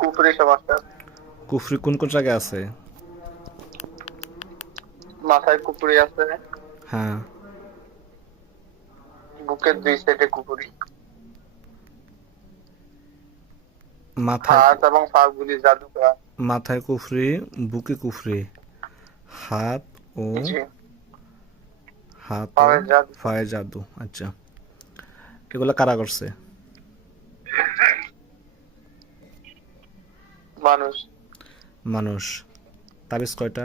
কুফরি সমস্যা। কুফরি কোন কোন জায়গায় আছে? মাথায় কুফরি আছে, হ্যাঁ। বুকের 2 সাইডে কুফরি, মাথায় হাত এবং পা গুলি জাদু করা। মাথায় কুফরি, বুকে কুফরি, হাত ও জি, হাত ও পাওয়ার জাদু। পায়ে জাদু। আচ্ছা, এগুলা কারা করছে? মানুষ। মানুষ। তাবিজ কয়টা?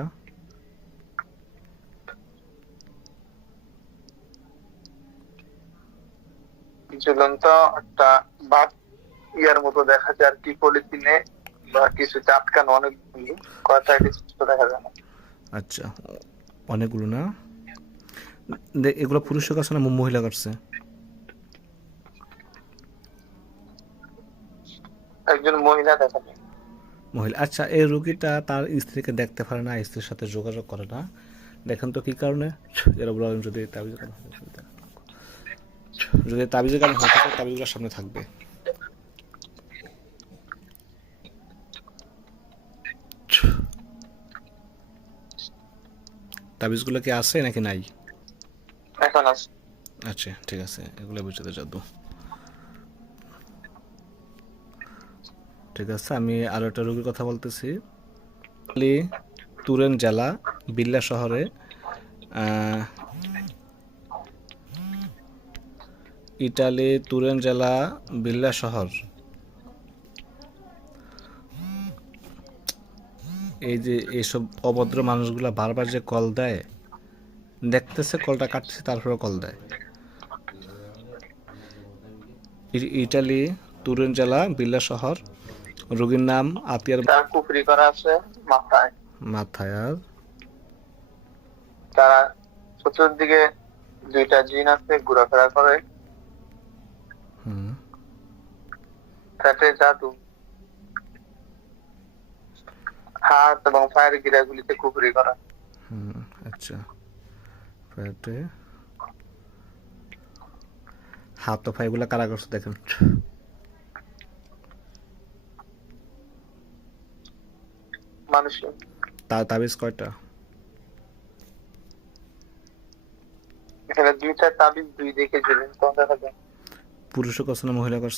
ঝুলন্ত একটা বাট ইয়ার মতো দেখা যায় আর কি, পলিথিনে বা কিছুতে আটকানো অনেকগুলি, কয়টা এটা স্পষ্ট দেখা যায় না। আচ্ছা, অনেকগুলো না? এগুলো পুরুষের কাছে না মহিলা কাটছে? একজন মহিলা দেখা যায়। মহিলা। আচ্ছা, এই রোগীটা তার স্ত্রীকে দেখতে পারে না, স্ত্রীর সাথে যোগাযোগ করে না, দেখেন তো কি কারণে? এরা বলেন যদি তাবিজের কারণে হয় থাকে। যদি তাবিজের কারণে হয়ে থাকে, তাবিজগুলোর সামনে থাকবে। তাবিজগুলো কি আছে নাকি নাই? এখন আছে। আচ্ছা, ঠিক আছে, এগুলো বুঝতে জাদু। ঠিক আছে, আমি আরও একটা রোগীর কথা বলতেছি। তুরেন জেলা বিল্লা শহরে আহ, ইটালি তুরেন জেলা বিল্লা শহর, এই যে এইসব অভদ্র মানুষগুলা বারবার যে কল দেয়, দেখতেছে কলটা কাটতেছে তারপরে কল দেয়। ইটালি তুরিন জেলা বিল্লা শহর, রোগীর নাম আতিয়ার। তার কুফরি করা আছে মাথায়। মাথায় আর তারা চতুর্দিকে 2টা জিন আছে, ঘোরাফেরা করে। হুম, পেটে জাদু, হাত এবং পায়ের গিরাগুলিতে কুফরি করা। হুম, আচ্ছা, পেটে হাত ও পায়েগুলা কারা করছে দেখেন। মানুষের। তাবিজ কয়টা? এখানে 2টা তাবিজ 2 দিকে ঝুলেন, কোন দেখা যায়? পুরুষও করছে না মহিলা করছে?